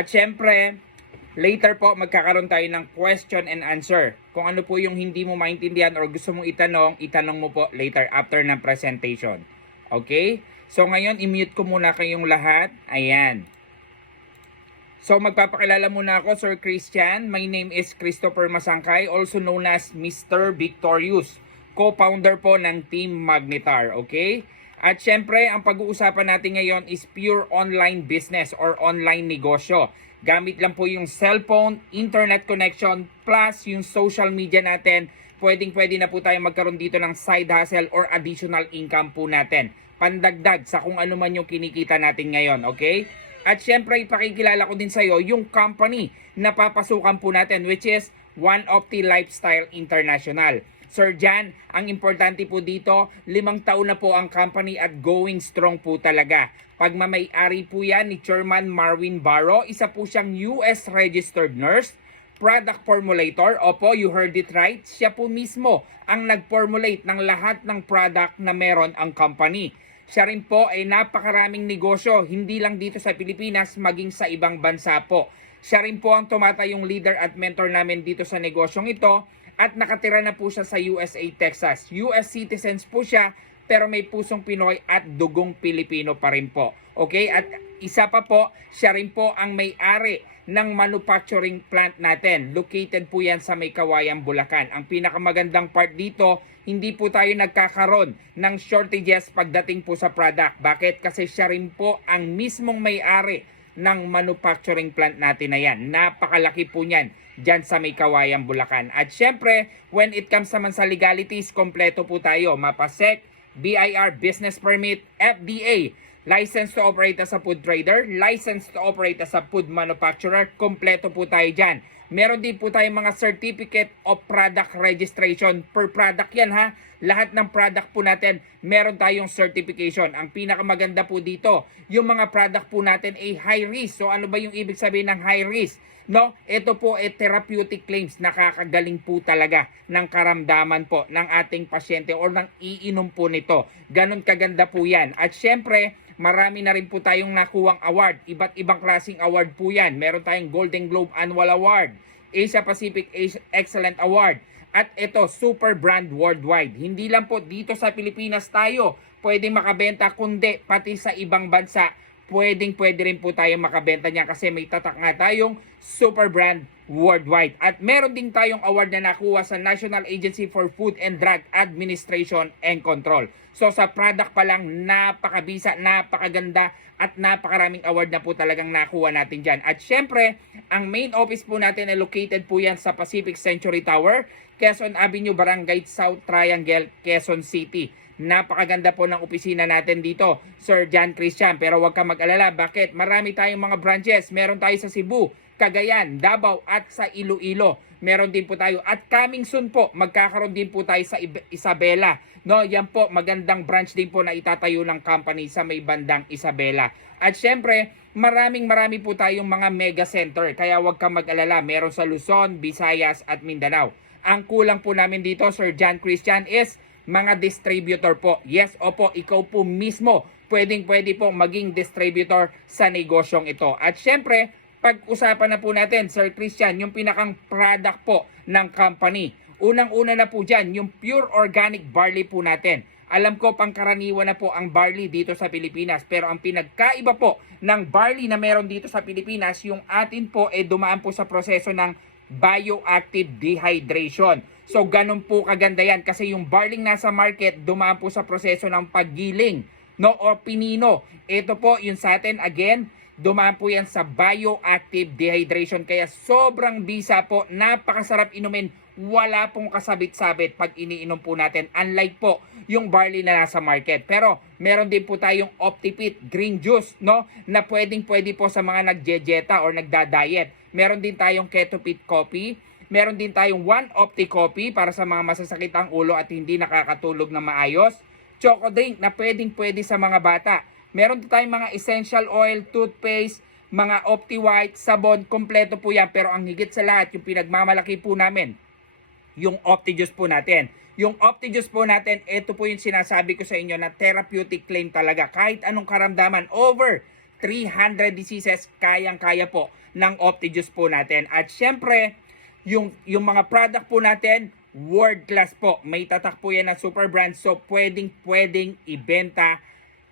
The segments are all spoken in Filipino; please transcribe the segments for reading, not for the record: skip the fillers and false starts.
At syempre, later po magkakaroon tayo ng question and answer. Kung ano po yung hindi mo maintindihan or gusto mong itanong mo po later after ng presentation. Okay? So ngayon, i-mute ko muna kayong lahat. Ayan. So magpapakilala muna ako, Sir Christian. My name is Christopher Masangkay, also known as Mr. Victorious. Co-founder po ng Team Magnetar. Okay? At syempre, ang pag-uusapan natin ngayon is pure online business or online negosyo. Gamit lang po yung cellphone, internet connection, plus yung social media natin. Pwedeng-pwede na po tayo magkaroon dito ng side hustle or additional income po natin. Pandagdag sa kung ano man yung kinikita natin ngayon, okay? At syempre, ipakikilala ko din sa iyo yung company na papasukan po natin, which is One of the Lifestyle International. Sir Jan, ang importante po dito, 5 taon na po ang company at going strong po talaga. Pagmamay-ari po yan ni Chairman Marvin Barro, isa po siyang US registered nurse, product formulator. Opo, you heard it right. Siya po mismo ang nag-formulate ng lahat ng product na meron ang company. Siya rin po ay napakaraming negosyo, hindi lang dito sa Pilipinas, maging sa ibang bansa po. Siya rin po ang tumatayong leader at mentor namin dito sa negosyong ito at nakatira na po siya sa USA, Texas. US citizens po siya pero may pusong Pinoy at dugong Pilipino pa rin po. Okay? At isa pa po, siya rin po ang may-ari ng manufacturing plant natin. Located po yan sa May Kawayan, Bulacan. Ang pinakamagandang part dito, hindi po tayo nagkakaroon ng shortages pagdating po sa product. Bakit? Kasi siya rin po ang mismong may-ari ng manufacturing plant natin na yan. Napakalaki po niyan dyan sa May Kawayan, Bulacan. At syempre, when it comes naman sa legalities, kompleto po tayo. MAPASEC, BIR, Business Permit, FDA, License to operate as a food trader, license to operate as a food manufacturer, kompleto po tayo dyan. Meron din po tayong mga certificate of product registration per product yan ha. Lahat ng product po natin, meron tayong certification. Ang pinakamaganda po dito, yung mga product po natin ay high risk. So ano ba yung ibig sabihin ng high risk? No, ito po ay therapeutic claims, nakakagaling po talaga ng karamdaman po ng ating pasyente or ng iinom po nito. Ganon kaganda po yan. At syempre, marami na rin po tayong nakuwang award. Iba't ibang klaseng award po yan. Meron tayong Golden Globe Annual Award, Asia Pacific Excellent Award, at ito, Super Brand Worldwide. Hindi lang po dito sa Pilipinas tayo pwede makabenta, kundi pati sa ibang bansa pwede rin po tayo makabenta niya kasi may tatak nga tayong Super Brand Worldwide. At meron din tayong award na nakuha sa National Agency for Food and Drug Administration and Control. So sa product pa lang, napakabisa, napakaganda at napakaraming award na po talagang nakuha natin dyan. At syempre, ang main office po natin ay located po yan sa Pacific Century Tower, Quezon Avenue, Barangay South Triangle, Quezon City. Napakaganda po ng opisina natin dito, Sir John Christian. Pero huwag ka mag-alala. Bakit? Marami tayong mga branches. Meron tayo sa Cebu, Cagayan, Davao at sa Iloilo. Meron din po tayo. At coming soon po, magkakaroon din po tayo sa Isabela. No, yan po, magandang branch din po na itatayo ng company sa may bandang Isabela. At syempre, marami po tayong mga mega center. Kaya huwag ka mag-alala. Meron sa Luzon, Visayas at Mindanao. Ang kulang po namin dito, Sir John Christian, is mga distributor po. Yes, opo, ikaw po mismo pwede po maging distributor sa negosyong ito. At syempre, pag-usapan na po natin, Sir Christian, yung pinakang product po ng company. Unang-una na po dyan, yung pure organic barley po natin. Alam ko, pangkaraniwan na po ang barley dito sa Pilipinas. Pero ang pinagkaiba po ng barley na meron dito sa Pilipinas, yung atin po ay dumaan po sa proseso ng bioactive dehydration. So ganun po kaganda yan kasi yung barley nasa market dumaan po sa proseso ng paggiling, no, o pinino. Ito po yung sa atin, again, dumaan po yan sa bioactive dehydration kaya sobrang bisa po, napakasarap inumin, wala pong kasabit-sabit pag iniinom po natin, unlike po yung barley na nasa market. Pero meron din po tayong Optifit green juice, no, na pwede po sa mga nagdieta or nagda-diet. Meron din tayong Ketofit coffee. Meron din tayong One Opti coffee para sa mga masasakit ang ulo at hindi nakakatulog na maayos. Choco drink na pwede sa mga bata. Meron din tayong mga essential oil, toothpaste, mga Opti White, sabon, kompleto po yan. Pero ang higit sa lahat, yung pinagmamalaki po namin, yung Opti Juice po natin. Yung Opti Juice po natin, ito po yung sinasabi ko sa inyo na therapeutic claim talaga. Kahit anong karamdaman, over 300 diseases, kayang-kaya po ng Optijuice po natin. At syempre, yung mga product po natin, world class po. May tatak po yan ng super brand. So, pwedeng ibenta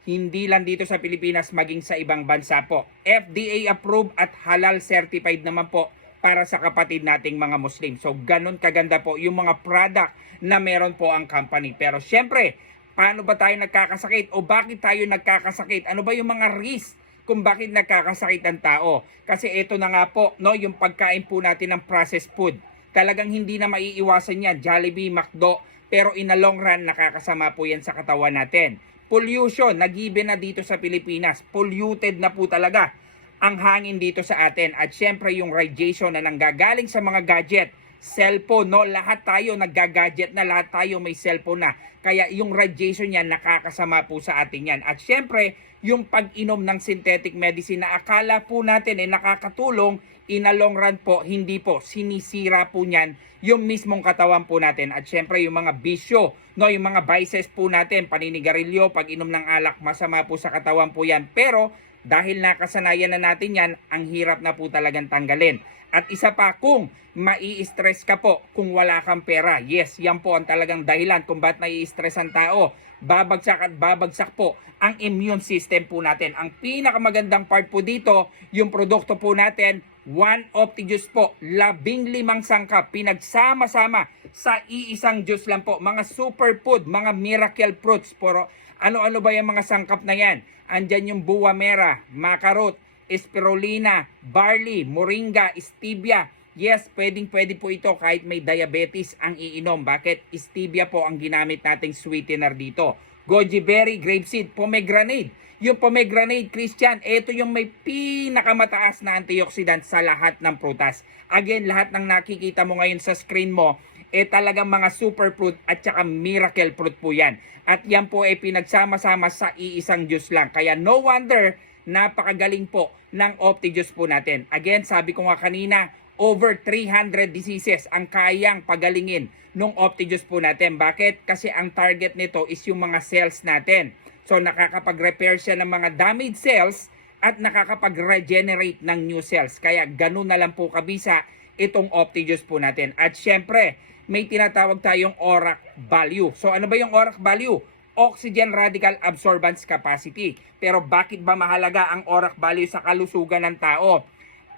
hindi lang dito sa Pilipinas, maging sa ibang bansa po. FDA approved at halal certified naman po para sa kapatid nating mga Muslim. So, ganun kaganda po yung mga product na meron po ang company. Pero syempre, paano ba tayo nagkakasakit o bakit tayo nagkakasakit? Ano ba yung mga risk kung bakit nagkakasakit ang tao? Kasi ito na nga po, no, yung pagkain po natin ng processed food. Talagang hindi na maiiwasan yan, Jollibee, McDo, pero in the long run, nakakasama po yan sa katawan natin. Pollution, nagibe na dito sa Pilipinas. Polluted na po talaga ang hangin dito sa atin. At syempre yung radiation na nanggagaling sa mga gadget, cellphone, no? Lahat tayo nagga-gadget na, lahat tayo may cellphone na. Kaya yung radiation yan, nakakasama po sa atin yan. At syempre, yung pag-inom ng synthetic medicine na akala po natin nakakatulong, in a long run po, hindi po. Sinisira po niyan yung mismong katawan po natin. At syempre, yung mga bisyo, no, yung mga vices po natin, paninigarilyo, pag-inom ng alak, masama po sa katawan po yan. Pero, dahil nakasanayan na natin yan, ang hirap na po talagang tanggalin. At isa pa, kung mai-stress ka po kung wala kang pera. Yes, yan po ang talagang dahilan kung ba't nai-stress ang tao. Babagsak at babagsak po ang immune system po natin. Ang pinakamagandang part po dito, yung produkto po natin, One Optijuice po, 15 sangkap, pinagsama-sama sa iisang juice lang po. Mga superfood, mga miracle fruits. Pero ano-ano ba yung mga sangkap na yan? Andyan yung buwa mera, macarot, spirulina, barley, moringa, stevia. Yes, pwede po ito kahit may diabetes ang iinom. Bakit? Stevia po ang ginamit nating sweetener dito. Goji berry, grapeseed, pomegranate. Yung pomegranate, Christian, ito yung may pinakamataas na antioxidant sa lahat ng prutas. Again, lahat ng nakikita mo ngayon sa screen mo, talagang mga superfruit at saka miracle fruit po yan. At yan po pinagsama-sama sa iisang juice lang. Kaya no wonder, napakagaling po ng Optijuice po natin. Again, sabi ko nga kanina, over 300 diseases ang kayang pagalingin ng Optijuice po natin. Bakit? Kasi ang target nito is yung mga cells natin. So nakakapag-repair siya ng mga damaged cells at nakakapag-regenerate ng new cells. Kaya ganun na lang po kabisa itong Optijuice po natin. At syempre, may tinatawag tayong ORAC value. So ano ba yung ORAC value? Oxygen Radical Absorbance Capacity. Pero bakit ba mahalaga ang ORAC value sa kalusugan ng tao?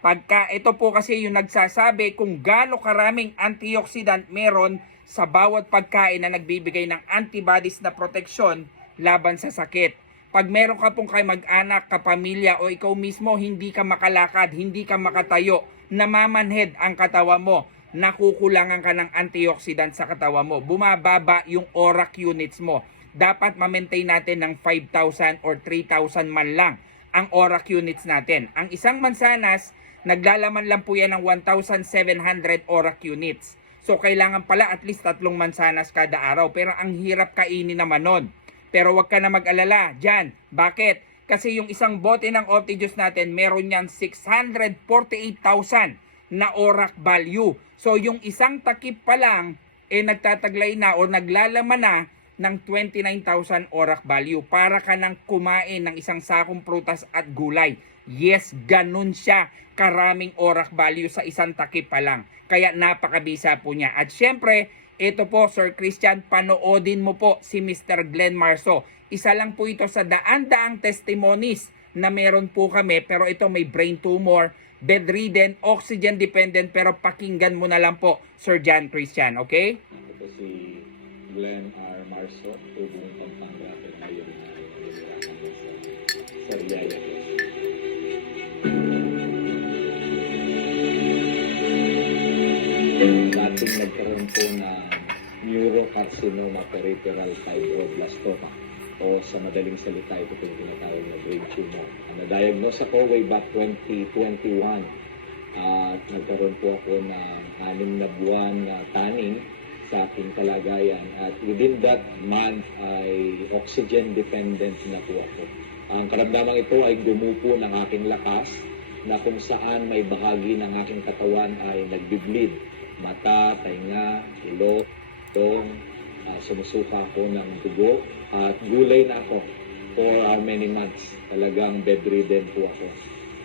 Pagka ito po kasi yung nagsasabi kung gaano karaming antioxidant meron sa bawat pagkain na nagbibigay ng antibodies na proteksyon laban sa sakit. Pag meron ka pong kay mag-anak, kapamilya o ikaw mismo hindi ka makalakad, hindi ka makatayo, namamanhid ang katawan mo, nakukulangan ka ng antioxidant sa katawan mo, bumababa yung ORAC units mo. Dapat ma-maintain natin ng 5,000 or 3,000 man lang ang ORAC units natin. Ang isang mansanas, naglalaman lang po yan ng 1,700 ORAC units. So kailangan pala at least 3 mansanas kada araw. Pero ang hirap kainin naman nun. Pero wag ka na mag-alala dyan. Bakit? Kasi yung isang bote ng Optijuice natin, meron yan 648,000 na ORAC value. So yung isang takip pa lang, nagtataglay na o naglalaman na ng 29,000 ORAC value. Para ka nang kumain ng isang sakong prutas at gulay. Yes, ganun siya. Karaming ORAC value sa isang takip pa lang. Kaya napakabisa po niya. At syempre, ito po, Sir Christian, panoodin mo po si Mr. Glenn Marso. Isa lang po ito sa daan-daang testimonies na meron po kami. Pero ito may brain tumor, bedridden, oxygen dependent. Pero pakinggan mo na lang po, Sir John Christian. Okay? Ito si Glenn R. Marso, tubong Pampanga, ngayon na sa Riyaya. Dating nagkaroon po ng neurocarcinoma peripheral fibroblastoma o sa madaling salita ito yung tinatawag na brain tumor. Na-diagnose ako way back 2021 at nagkaroon po ako ng 6 na buwan na tanning sa aking kalagayan at within that month ay oxygen dependent na po ako. Ang karamdamang ito ay gumupo ng aking lakas na kung saan may bahagi ng aking katawan ay nagbi-bleed. Mata, tainga, ilong, sumusuka ako ng dugo at gulay na ako for many months. Talagang bedridden po ako.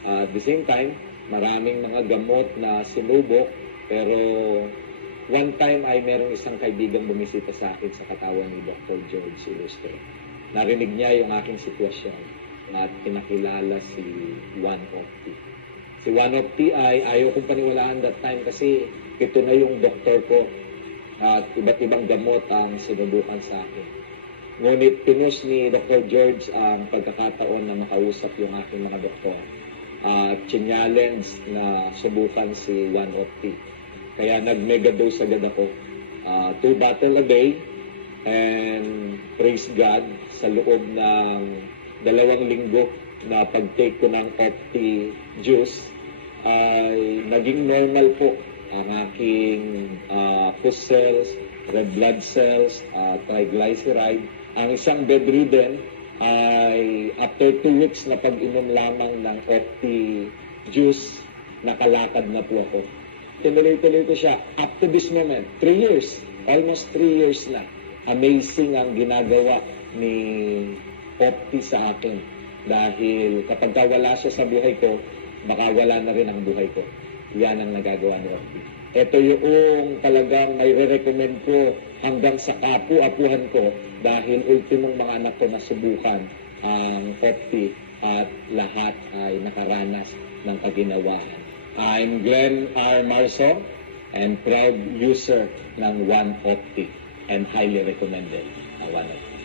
At the same time, maraming mga gamot na sinubok, pero one time ay merong isang kaibigang bumisita sa akin sa katawan ni Dr. George Ilustre. Narinig niya yung aking sitwasyon at pinakilala si Juan Opti. Si Juan Opti ay ayaw kong paniwalaan that time kasi ito na yung doktor ko at iba't ibang gamot ang sinubukan sa akin. Ngunit pinus ni Dr. George ang pagkakataon na makausap yung aking mga doktor at challenge na subukan si Juan Opti. Kaya nag-mega dose agad ako. 2 bottle a day, and praise God, sa loob ng 2 linggo na pag-take ko ng Opti juice, ay naging normal po ang aking pus cells, red blood cells, triglyceride. Ang isang bedridden ay after 2 weeks na pag-inom lamang ng Opti juice, nakalakad na po ako. Tinuloy-tuloy ko siya up to this moment. 3 years. Almost 3 years na. Amazing ang ginagawa ni Opti sa akin. Dahil kapag wala siya sa buhay ko, baka wala na rin ang buhay ko. Yan ang nagagawa ni Opti. Ito yung talagang may re-recommend ko hanggang sa apu-apuhan ko dahil ultimong mga anak ko nasubukan ang Opti at lahat ay nakaranas ng kaginawahan. I'm Glenn R. Marso and proud user ng One Opti and highly recommended ang One Opti.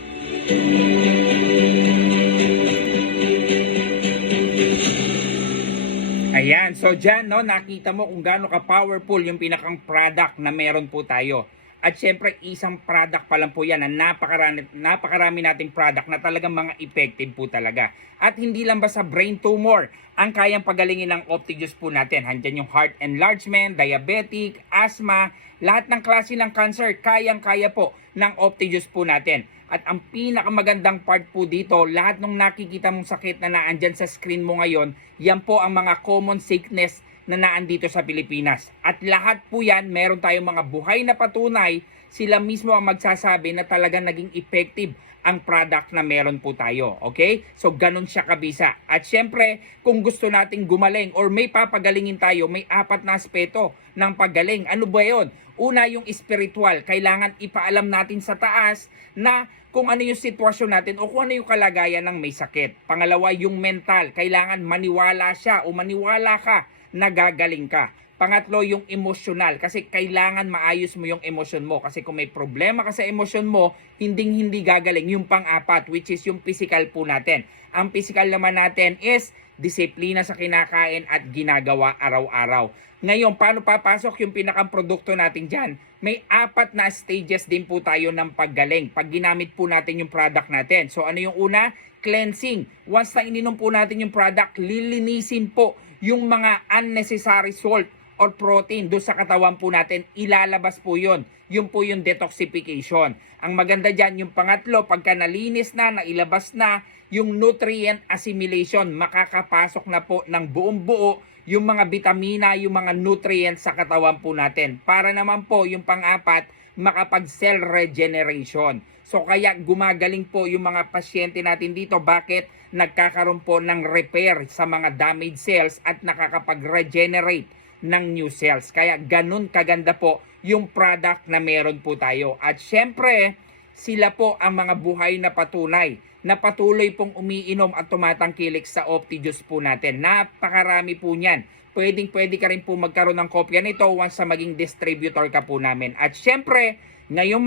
Ayan, so dyan, no, nakita mo kung gaano ka-powerful yung pinakang product na meron po tayo. At syempre, isang product pa lang po yan na napakarami nating product na talagang mga effective po talaga. At hindi lang ba sa brain tumor ang kayang pagalingin ng OptiJuice po natin. Handyan yung heart enlargement, diabetic, asthma, lahat ng klase ng cancer, kayang-kaya po ng OptiJuice po natin. At ang pinakamagandang part po dito, lahat ng nakikita mong sakit na naandyan sa screen mo ngayon, yan po ang mga common sickness na naandito sa Pilipinas. At lahat po yan, meron tayong mga buhay na patunay, sila mismo ang magsasabi na talagang naging effective ang product na meron po tayo. Okay? So, ganun siya kabisa. At syempre, kung gusto nating gumaling or may papagalingin tayo, may 4 na aspeto ng paggaling. Ano ba yun? Una, yung spiritual. Kailangan ipaalam natin sa taas na kung ano yung sitwasyon natin o kung ano yung kalagayan ng may sakit. Pangalawa, yung mental. Kailangan maniwala siya o maniwala ka na gagaling ka. Pangatlo, yung emosyonal. Kasi kailangan maayos mo yung emosyon mo. Kasi kung may problema ka sa emosyon mo, hindi gagaling. Yung pang-apat, which is yung physical po natin. Ang physical naman natin is disiplina sa kinakain at ginagawa araw-araw. Ngayon, paano papasok yung pinakang produkto natin dyan? May 4 na stages din po tayo ng paggaling pag ginamit po natin yung product natin. So ano yung una? Cleansing. Once na ininom po natin yung product, lilinisin po yung mga unnecessary salt or protein doon sa katawan po natin. Ilalabas po yun. Yun po yung detoxification. Ang maganda dyan, yung pangatlo, pagka nalinis na, nailabas na, yung nutrient assimilation, makakapasok na po ng buong buo yung mga vitamina, yung mga nutrients sa katawan po natin. Para naman po yung pang-apat, makapag-cell regeneration. So kaya gumagaling po yung mga pasyente natin dito. Bakit? Nagkakaroon po ng repair sa mga damaged cells at nakakapag-regenerate ng new cells. Kaya ganun kaganda po yung product na meron po tayo. At syempre, sila po ang mga buhay na patunay na patuloy pong umiinom at tumatangkilik sa OptiJuice po natin. Napakarami po niyan. Pwede ka rin po magkaroon ng kopya nito once sa maging distributor ka po namin. At syempre, ngayon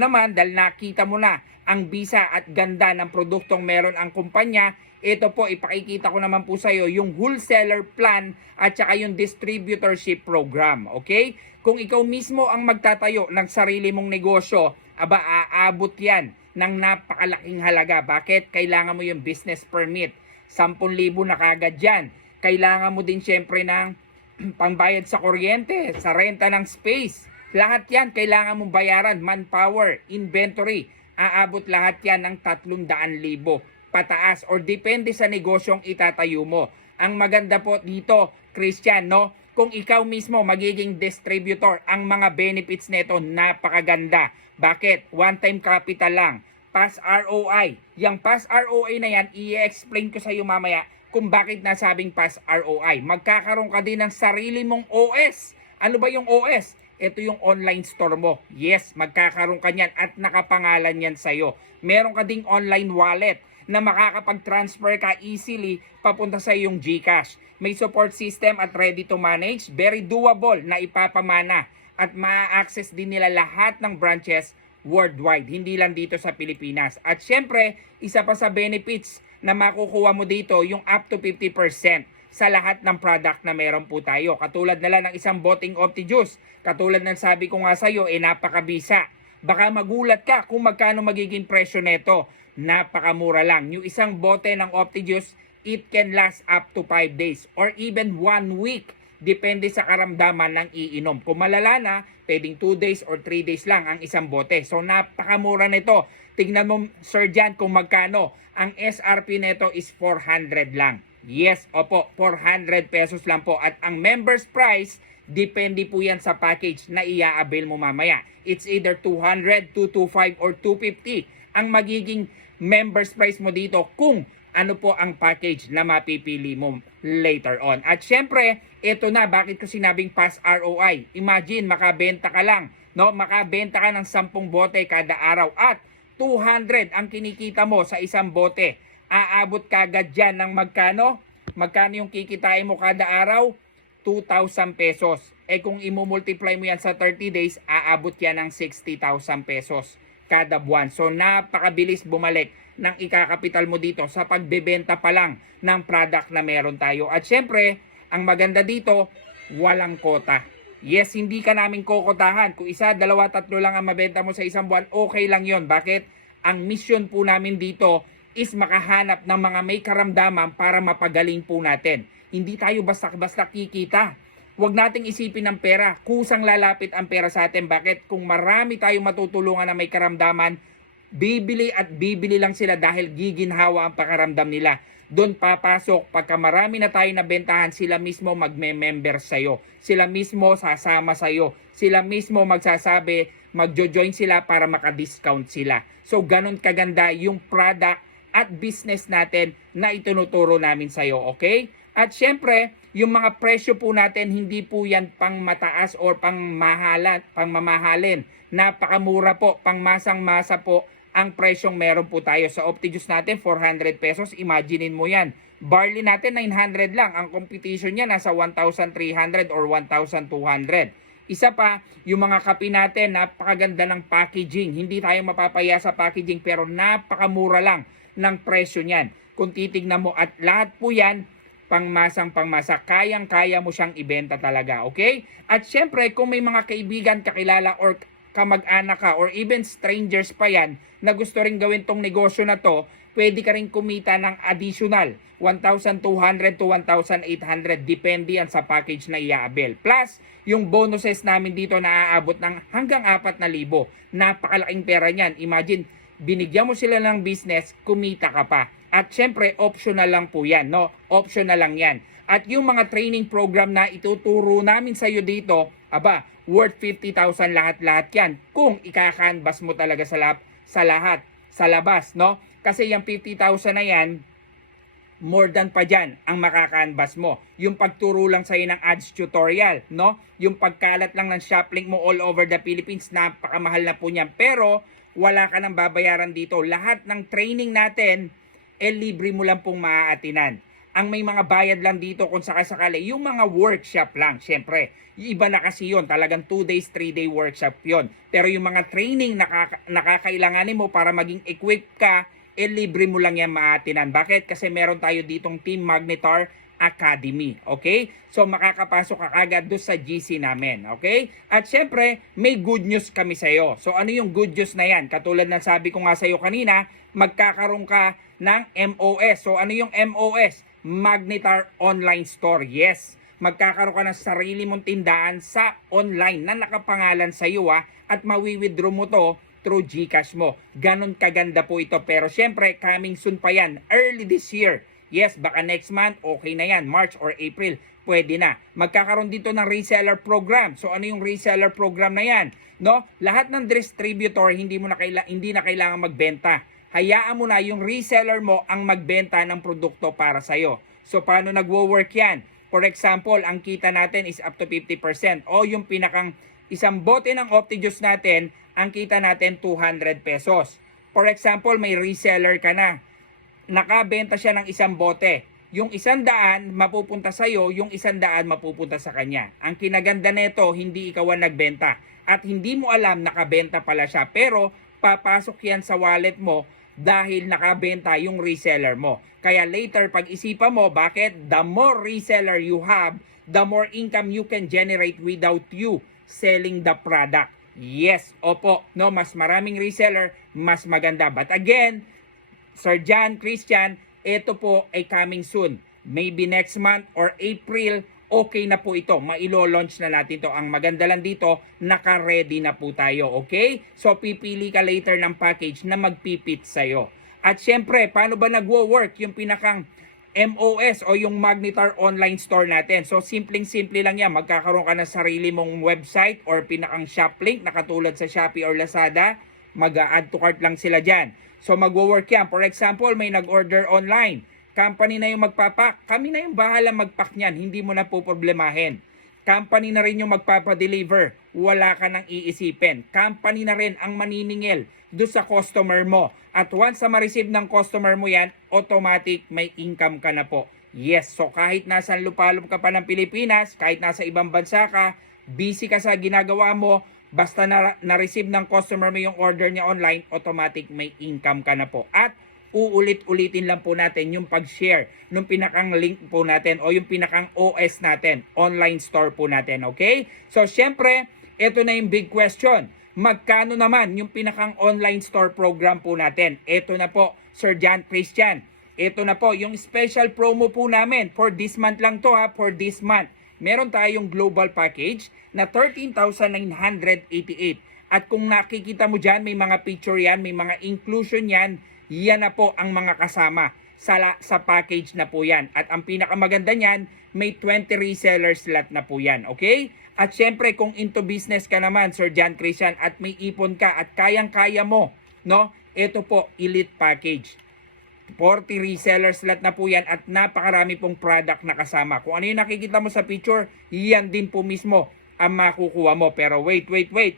naman, dahil nakita mo na ang bisa at ganda ng produktong meron ang kumpanya, ito po, ipakikita ko naman po sa iyo yung wholesaler plan at saka yung distributorship program. Okay? Kung ikaw mismo ang magtatayo ng sarili mong negosyo, aabot yan ng napakalaking halaga. Bakit? Kailangan mo yung business permit. 10,000 na kagad yan. Kailangan mo din syempre ng pangbayad sa kuryente, sa renta ng space. Lahat yan kailangan mong bayaran. Manpower, inventory. Aabot lahat yan ng 300,000 pataas or depende sa negosyong itatayo mo. Ang maganda po dito, Christian, no? Kung ikaw mismo magiging distributor, ang mga benefits nito napakaganda. Bakit? One-time capital lang. Pass ROI. Yung pass ROI na yan, i-explain ko sa iyo mamaya kung bakit nasabing pass ROI. Magkakaroon ka din ng sarili mong OS. Ano ba yung OS? Ito yung online store mo. Yes, magkakaroon ka niyan at nakapangalan yan sa'yo. Meron ka ding online wallet na makakapag-transfer ka easily papunta sa iyong GCash. May support system at ready to manage. Very doable na ipapamana at ma-access din nila lahat ng branches worldwide, hindi lang dito sa Pilipinas. At syempre, isa pa sa benefits na makukuha mo dito, yung up to 50% sa lahat ng product na meron po tayo. Katulad na lang ng isang boteng Optijuice. Katulad ng sabi ko nga sa'yo, napakabisa. Baka magulat ka kung magkano magiging presyo neto. Napakamura lang. Yung isang bote ng Optijuice, it can last up to 5 days or even 1 week. Depende sa karamdaman ng iinom. Kung malala na, pwedeng 2 days or 3 days lang ang isang bote. So napakamura nito. Tignan mo, Sir Jan, kung magkano. Ang SRP nito is 400 lang. Yes, opo, 400 pesos lang po. At ang member's price, depende po yan sa package na i-avail mo mamaya. It's either 200, 225, or 250 ang magiging member's price mo dito kung ano po ang package na mapipili mo later on. At syempre, ito na, bakit ko sinabing pass ROI? Imagine, makabenta ka lang, no? Makabenta ka ng 10 bote kada araw at 200 ang kinikita mo sa isang bote. Aabot ka agad dyan ng magkano? Magkano yung kikitain mo kada araw? 2,000 pesos. Eh kung imumultiply mo yan sa 30 days, aabot yan ng 60,000 pesos kada buwan. So napakabilis bumalik ng ikakapital mo dito sa pagbebenta pa lang ng product na meron tayo. At syempre, ang maganda dito, walang kota. Yes, hindi ka namin kokotahan. Kung 1, 2, 3 lang ang mabenta mo sa isang buwan, okay lang yon. Bakit? Ang mission po namin dito is makahanap ng mga may karamdaman para mapagaling po natin. Hindi tayo basta-basta kikita. Huwag nating isipin ng pera. Kusang lalapit ang pera sa atin. Bakit? Kung marami tayong matutulungan na may karamdaman, bibili at bibili lang sila dahil giginhawa ang pakaramdam nila. Doon papasok, pagka marami na tayo nabentahan, sila mismo magme-member sa'yo. Sila mismo sasama sa'yo. Sila mismo magsasabi, magjo-join sila para maka-discount sila. So, ganun kaganda yung product at business natin na itinuturo namin sa'yo, okay? At syempre, yung mga presyo po natin, hindi po yan pang mataas or pang mamahalin. Napakamura po, pang masang-masa po ang presyong meron po tayo. Sa Optijuice natin, 400 pesos. Imaginein mo yan. Barley natin, 900 lang. Ang competition niya, nasa 1,300 or 1,200. Isa pa, yung mga kape natin, napakaganda ng packaging. Hindi tayo mapapaya sa packaging pero napakamura lang ng presyo niyan. Kung titignan mo at lahat po yan, pangmasa, kayang-kaya mo siyang ibenta talaga, okay? At syempre, kung may mga kaibigan, kakilala, or kamag-anak ka, or even strangers pa yan, na gusto rin gawin tong negosyo na to, pwede ka rin kumita ng additional 1,200 to 1,800. Depende yan sa package na i-avail. Plus, yung bonuses namin dito na aabot ng hanggang 4,000. Napakalaking pera niyan. Imagine, binigyan mo sila ng business, kumita ka pa. At syempre, optional lang po yan, no? Optional lang yan. At yung mga training program na ituturo namin sa iyo dito, aba, worth 50,000 lahat-lahat yan. Kung ika-canvas mo talaga sa labas, no? Kasi yung 50,000 na yan, more than pa dyan ang makakanvas mo. Yung pagturo lang sa'yo ng ads tutorial, no? Yung pagkalat lang ng shop link mo all over the Philippines, napakamahal na po niyan. Pero, wala ka nang babayaran dito. Lahat ng training natin, libre mo lang pong maaatinan. Ang may mga bayad lang dito kung sakasakali, yung mga workshop lang, syempre. Yung iba na kasi yun, talagang 2 days, 3 day workshop yon. Pero yung mga training nakakailanganin mo para maging equipped ka, libre mo lang yan maatinan. Bakit? Kasi meron tayo ditong Team Magnetar Academy. Okay? So makakapasok ka agad doon sa GC namin. Okay? At syempre, may good news kami sa iyo. So ano yung good news na yan? Katulad ng sabi ko nga sa iyo kanina, magkakaroon ka ng MOS. So ano yung MOS? Magnetar Online Store. Yes. Magkakaroon ka ng sarili mong tindahan sa online na nakapangalan sa iyo at mawi-withdraw mo to through GCash mo. Ganon kaganda po ito. Pero syempre, coming soon pa yan. Early this year. Yes, baka next month, okay na yan. March or April, pwede na. Magkakaroon dito ng reseller program. So ano yung reseller program na yan? No? Lahat ng distributor, hindi na kailangan magbenta. Hayaan mo na yung reseller mo ang magbenta ng produkto para sa'yo. So paano nagwo-work yan? For example, ang kita natin is up to 50%. O yung pinakang isang bote ng Optijuice natin, ang kita natin 200 pesos. For example, may reseller ka na. Nakabenta siya ng isang bote. Yung 100 mapupunta sa'yo, yung 100 mapupunta sa kanya. Ang kinaganda nito, hindi ikaw ang nagbenta. At hindi mo alam nakabenta pala siya. Pero papasok yan sa wallet mo dahil nakabenta yung reseller mo. Kaya later, pag-isipan mo, bakit? The more reseller you have, the more income you can generate without you selling the product. Yes, opo, no, mas maraming reseller, mas maganda. But again, Sir John, Christian, ito po ay coming soon. Maybe next month or April, okay na po ito. Mailo-launch na natin to. Ang maganda lang dito, naka-ready na po tayo, okay? So, pipili ka later ng package na magpipit sa'yo. At syempre, paano ba nagwo-work yung pinakang MOS o yung Magnetar online store natin? So, simpleng-simple lang yan. Magkakaroon ka ng sarili mong website or pinakang shop link na katulad sa Shopee or Lazada. Mag-add to cart lang sila dyan. So, magwo-work yan. For example, may nag-order online. Company na yung magpapak. Kami na yung bahala magpack niyan. Hindi mo na po problemahin. Company na rin yung magpapadeliver. Wala ka nang iisipin. Company na rin ang maniningil doon sa customer mo. At once na ma-receive ng customer mo yan, automatic may income ka na po. Yes, so kahit nasa lupalop ka pa ng Pilipinas, kahit nasa ibang bansa ka, busy ka sa ginagawa mo, basta na-receive ng customer mo yung order niya online, automatic may income ka na po. At uulit-ulitin lang po natin yung pag-share nung pinakang link po natin o yung pinakang OS natin, online store po natin, okay? So, syempre, ito na yung big question. Magkano naman yung pinakang online store program po natin? Ito na po, Sir John, Christian. Ito na po, yung special promo po namin. For this month lang to ha, for this month. Meron tayong global package na 13,988. At kung nakikita mo dyan, may mga picture yan, may mga inclusion yan, yan na po ang mga kasama sa package na po yan. At ang pinakamaganda niyan, may 20 reseller slot na po yan. Okay? At syempre, kung into business ka naman, Sir John Christian, at may ipon ka at kayang-kaya mo, no? Ito po, elite package. 40 reseller slot na po yan at napakarami pong product na kasama. Kung ano yung nakikita mo sa picture, yan din po mismo ang makukuha mo. Pero wait.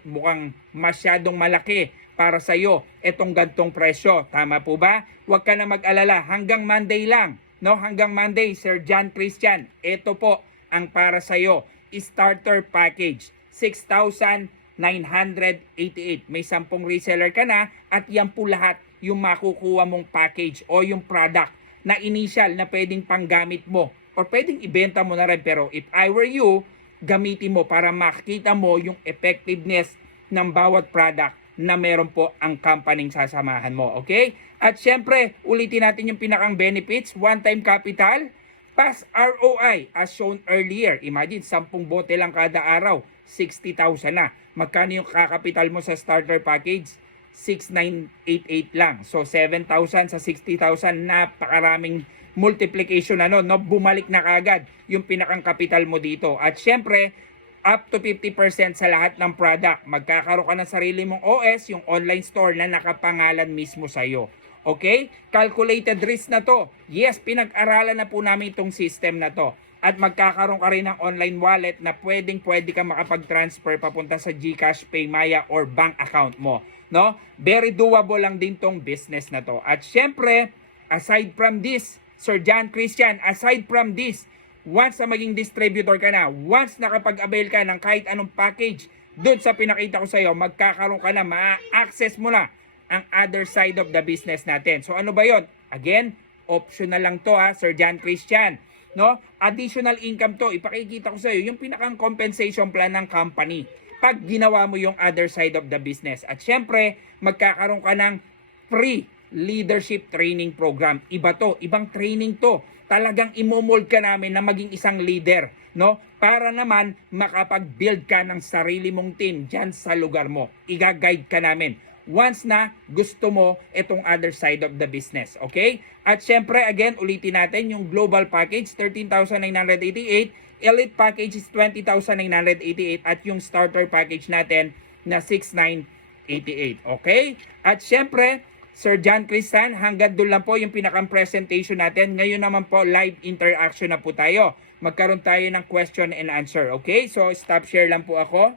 Mukhang masyadong malaki para sa iyo itong gantong presyo. Tama po ba? Huwag ka na mag-alala. Hanggang Monday lang. No? Hanggang Monday, Sir John Christian. Ito po ang para sa iyo. Starter package. 6,988. May 10 reseller ka na at yan po lahat yung makukuha mong package o yung product na initial na pwedeng panggamit mo or pwedeng ibenta mo na rin. Pero if I were you, gamitin mo para makita mo yung effectiveness ng bawat product na meron po ang company sasamahan mo. Okay? At syempre, ulitin natin yung pinakang benefits. One-time capital, Fast ROI as shown earlier. Imagine, 10 bote lang kada araw, 60,000 na. Magkano yung kakapital mo sa starter package? 6,988 lang. So 7,000 sa 60,000, napakaraming multiplication no? Bumalik na kagad yung pinakang kapital mo dito. At syempre, up to 50% sa lahat ng product. Magkakaroon ka ng sarili mong OS, yung online store na nakapangalan mismo sa'yo. Okay? Calculated risk na to. Yes, pinag-aralan na po namin itong system na to. At magkakaroon ka rin ng online wallet na pwede ka makapag-transfer papunta sa GCash, Paymaya, or bank account mo. No? Very doable lang din tong business na to. At syempre, aside from this, Sir John Christian, aside from this, once na maging distributor ka na, once nakapag-avail ka ng kahit anong package, doon sa pinakita ko sa iyo, magkakaroon ka na, ma-access mo na ang other side of the business natin. So ano ba yon? Again, optional lang to Sir John Christian. No? Additional income to, ipakikita ko sa iyo yung pinakang compensation plan ng company pag ginawa mo yung other side of the business. At syempre, magkakaroon ka ng free leadership training program. Iba to, ibang training to. Talagang imomold ka namin na maging isang leader, no? Para naman makapag-build ka ng sarili mong team dyan sa lugar mo. Iga-guide ka namin once na gusto mo itong other side of the business, okay? At syempre, again, ulitin natin yung global package, 13,988. Elite package is 20,988 at yung starter package natin na 6,988, okay? At syempre, Sir John Cristian, hanggang doon lang po yung pinakang presentation natin. Ngayon naman po, live interaction na po tayo. Magkaroon tayo ng question and answer. Okay? So, stop share lang po ako.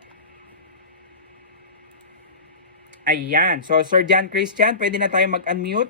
Ayan. So, Sir John Christian, pwede na tayo mag-unmute.